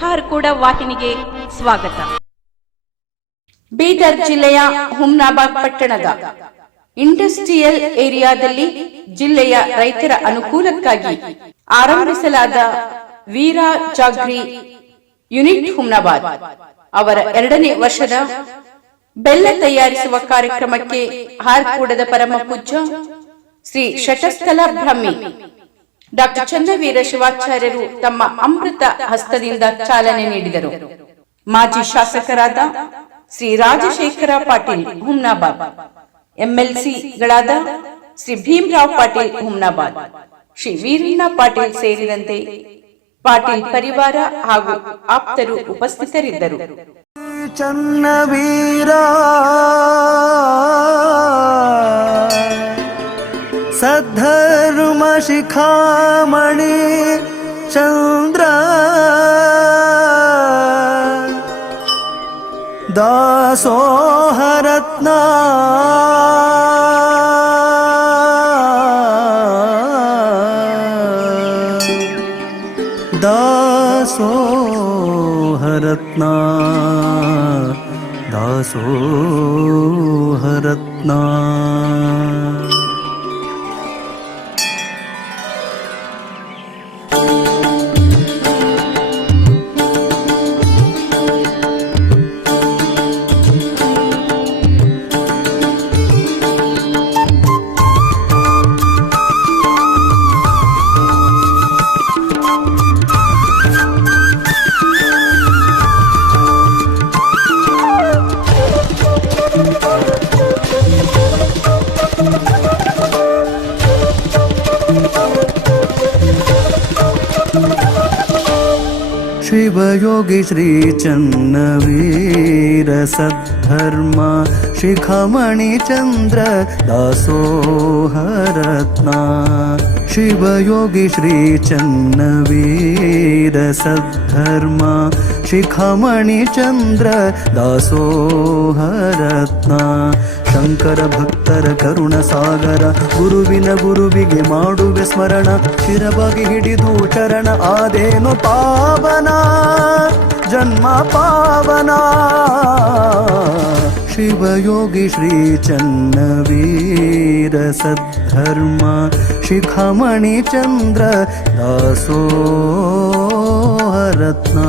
ಹಾರ್ಕೂಡ ವಾಹಿನಿಗೆ ಸ್ವಾಗತ. ಬೀದರ್ ಜಿಲ್ಲೆಯ ಹುಮ್ನಾಬಾದ್ ಪಟ್ಟಣದ ಇಂಡಸ್ಟ್ರಿಯಲ್ ಏರಿಯಾದಲ್ಲಿ ಜಿಲ್ಲೆಯ ರೈತರ ಅನುಕೂಲಕ್ಕಾಗಿ ಆರಂಭಿಸಲಾದ ವೀರಾ ಜಾಗ್ರಿ ಯುನಿಟ್ ಹುಮ್ನಾಬಾದ್. ಅವರ ಎರಡನೇ ವರ್ಷದ ಬೆಲ್ಲ ತಯಾರಿಸುವ ಕಾರ್ಯಕ್ರಮಕ್ಕೆ ಹಾರ್ಕೂಡದ ಪರಮ ಪೂಜ್ಯ ಶ್ರೀ ಶಟಸ್ಥಲ ಬ್ರಹ್ಮಿ. ಡಾಕ್ಟರ್ ಚಂದ್ರವೀರ ಶಿವಾಚಾರ್ಯರು ತಮ್ಮ ಅಮೃತ ಹಸ್ತದಿಂದ ಚಾಲನೆ ನೀಡಿದರು. ಮಾಜಿ ಶಾಸಕರಾದ ಶ್ರೀ ರಾಜಶೇಖರ ಪಾಟೀಲ್ ಹುಮ್ನಾಬಾದ್, ಎಂಎಲ್ಸಿಗಳಾದ ಶ್ರೀ ಭೀಮರಾವ್ ಪಾಟೀಲ್ ಹುಮ್ನಾಬಾದ್, ಶ್ರೀ ವೀರಣ್ಣ ಪಾಟೀಲ್ ಸೇರಿದಂತೆ ಪಾಟೀಲ್ ಪರಿವಾರ ಹಾಗೂ ಆಪ್ತರು ಉಪಸ್ಥಿತರಿದ್ದರು. ಚನ್ನವೀರ सद्धर्मशिखामणि चन्द्र दासोहरत्ना हरत्न दशो रत्न दशोरत्ना शिवयोगी श्रीचन्नवीर सद्धर्म शिखमणिचन्द्र दासोहरत्ना शिवयोगी श्रीचन्नवीर सद्धर्म ಶಿಖಮಣಿಚಂದ್ರ ದಾಸೋಹರತ್ನ ಶಂಕರ ಭಕ್ತರ ಕರುಣ ಸಾಗರ ಗುರುವಿನ ಗುರುವಿಗೆ ಮಾಡುವೆ ಸ್ಮರಣ ಶಿರವಾಗಿ ಹಿಡಿದು ಚರಣ ಆದೇನು ಪಾವನ जन्म पावना शिवयोगी श्रीचन्नवीरसद्धर्म शिखमणिचन्द्र दासो रत्ना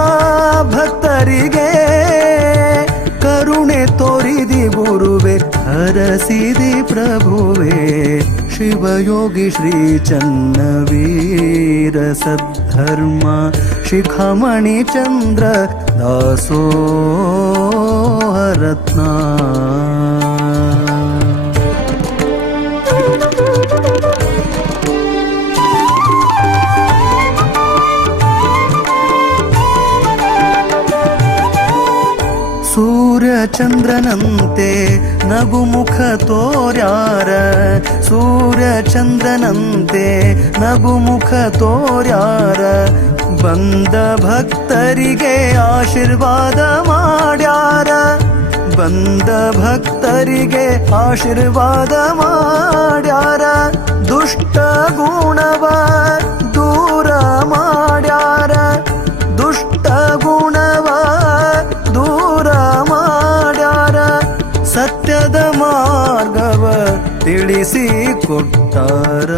प्रसीदि प्रभुवे शिवयोगि श्रीचन्नवीरसद्धर्म शिखमणिचन्द्र दासो रत्ना सूर्यचन्द्रनन्ते ನಗುಮುಖ ತೋರ್ಯಾರ ಸೂರ್ಯ ಚಂದ್ರನಂತೆ ನಗುಮುಖ ತೋರ್ಯಾರ ಬಂದ ಭಕ್ತರಿಗೆ ಆಶೀರ್ವಾದ ಮಾಡ್ಯಾರ. ಬಂದ ಭಕ್ತರಿಗೆ ಆಶೀರ್ವಾದ ಮಾಡ್ಯಾರ. ದುಷ್ಟ ಗುಣವ ತಿಳಿಸಿ ಕೊಟ್ಟಾರ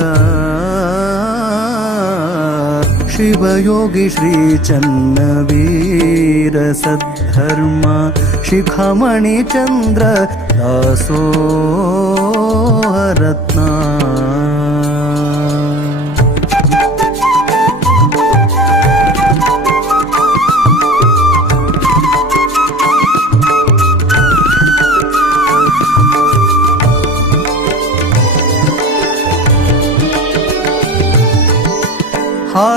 ಶಿವಯೋಗಿ ಶ್ರೀ ಚನ್ನವೀರ ಸದ್ಧರ್ಮ ಶಿಖಮಣಿ ಚಂದ್ರ ದಾಸೋಹರತ್ನ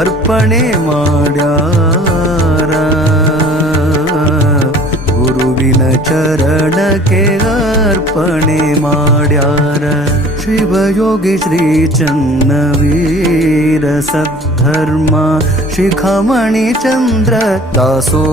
ಅರ್ಪಣೆ ಮಾಡ್ಯಾರ ಗುರುವಿನ ಚರಣಕ್ಕೆ ಅರ್ಪಣೆ ಮಾಡ್ಯಾರ ಶಿವಯೋಗಿ ಶ್ರೀ ಚನ್ನವೀರ ಸದ್ಧರ್ಮ ಶಿಖಮಣಿ ಚಂದ್ರ ದಾಸೋಹರತ್ನ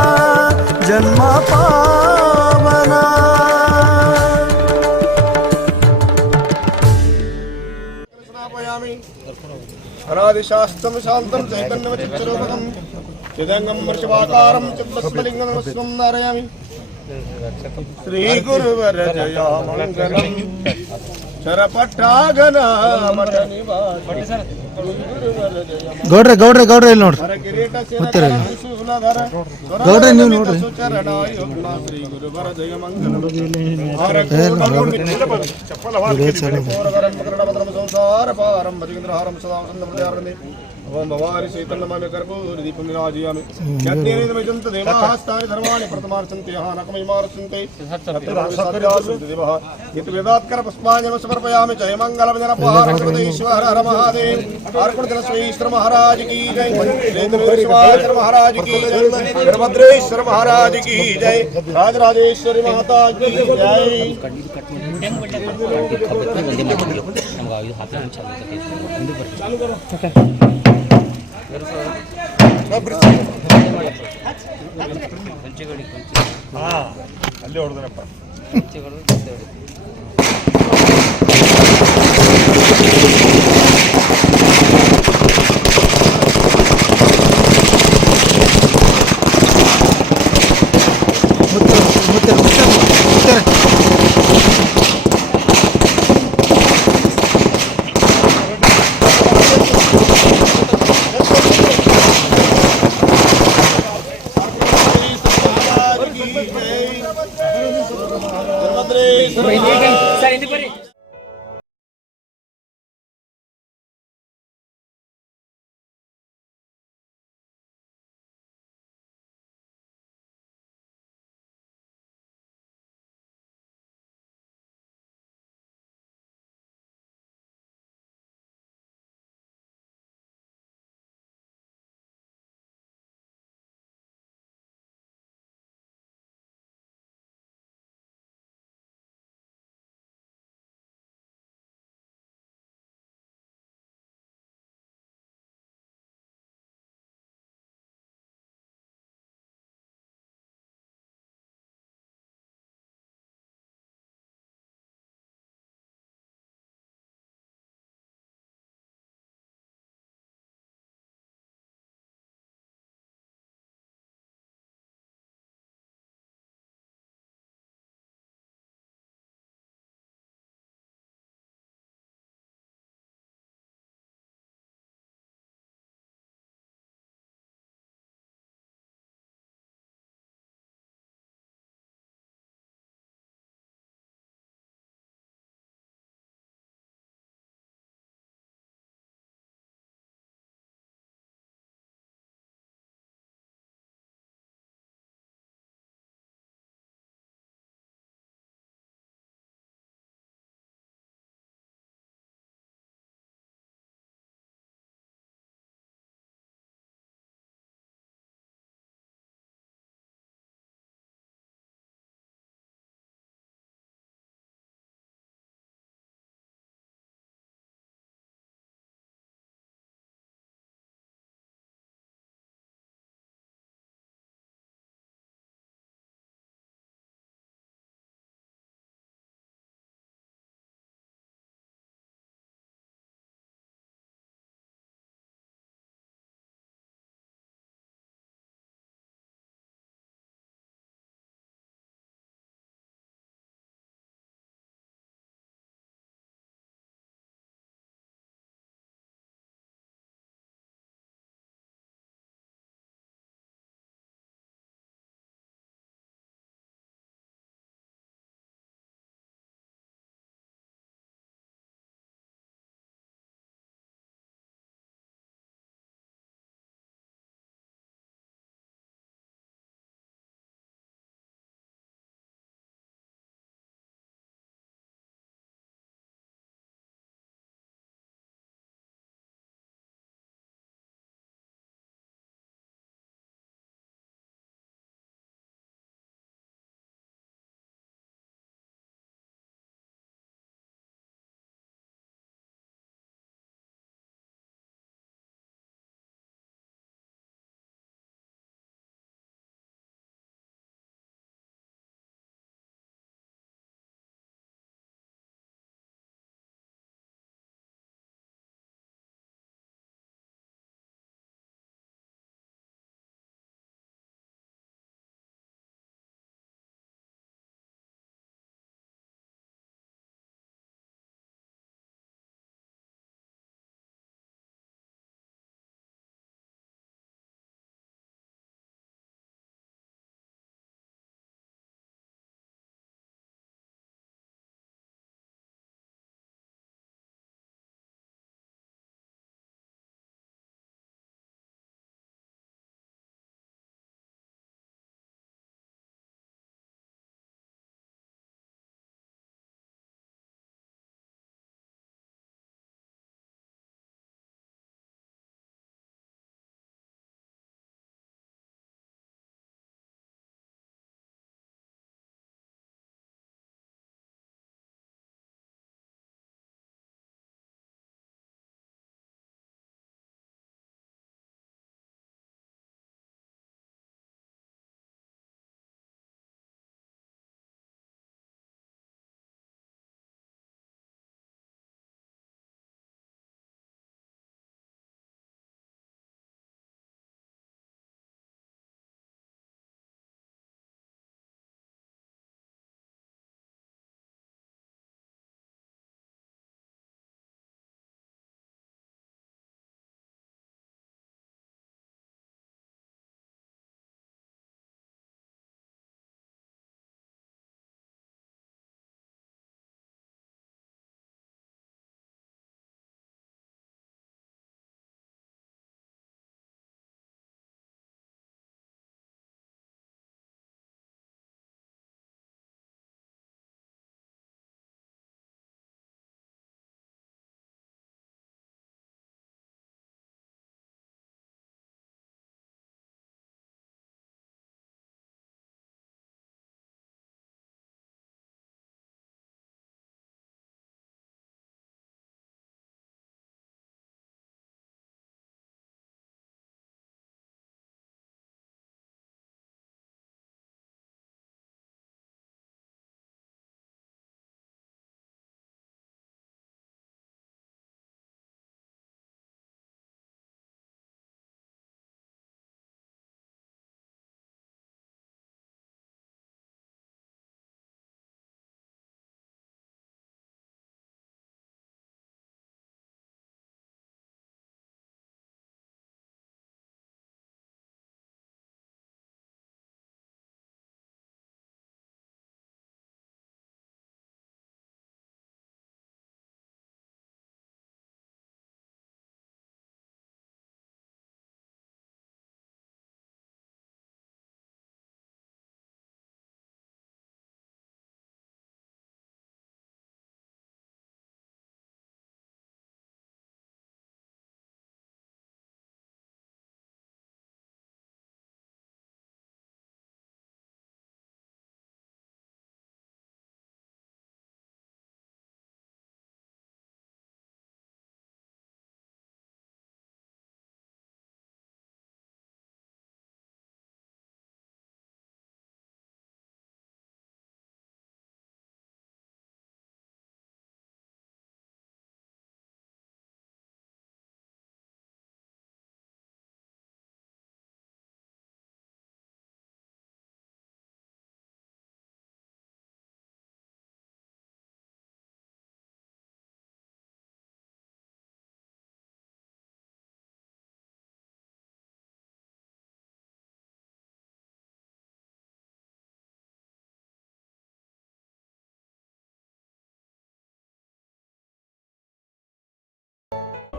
ആദിശാസ്ത്രം ശാന്തം ചൈതന്യമചിച്ചരൂപകം ചിതംഗം വർഷവാകാരം ചിത്തസ്മലിംഗനമസ്മം നാരായാമി ശ്രീഗുരുവരജയാമംഗലം ಗೌಡ್ರೆ ಗೌಡ್ರೆ ಗೌಡ್ರೆ ಇಲ್ಲಿ ನೋಡ್ರಿ. ಗೊತ್ತಿರ ಗೌಡ್ರೆ ನೀವು ನೋಡ್ರಿ. ಸುಚರಣಾಯುಗ್ಮ ओम भवारि शीतं नमामि कर्पूर दीपं विराजयामि हम्म। यज्ञेनेदमिदं तदेवास्तानि धर्माणि प्रथमार्चन्ते यः नकमिमार्चन्ते सत्यदासुदेवः यत्वेदात्कर पुष्पाञ्जलि समर्पयामि जय मङ्गलवदनपहारकृते ईश्वर हर महादेव। अर्पणजनस्वेश्वर महाराज की जय। वेदवेश्वर महाराज की जय। वीरभद्रेश्वर महाराज की जय। राजराजेश्वरी माता की जय। चालू करो। ಅಲ್ಲಿ ಹೊಡೆದ್ರಪ್ಪ ಮುತ್ತರ ಮುತ್ತರ ಮುತ್ತರ ಮುತ್ತರ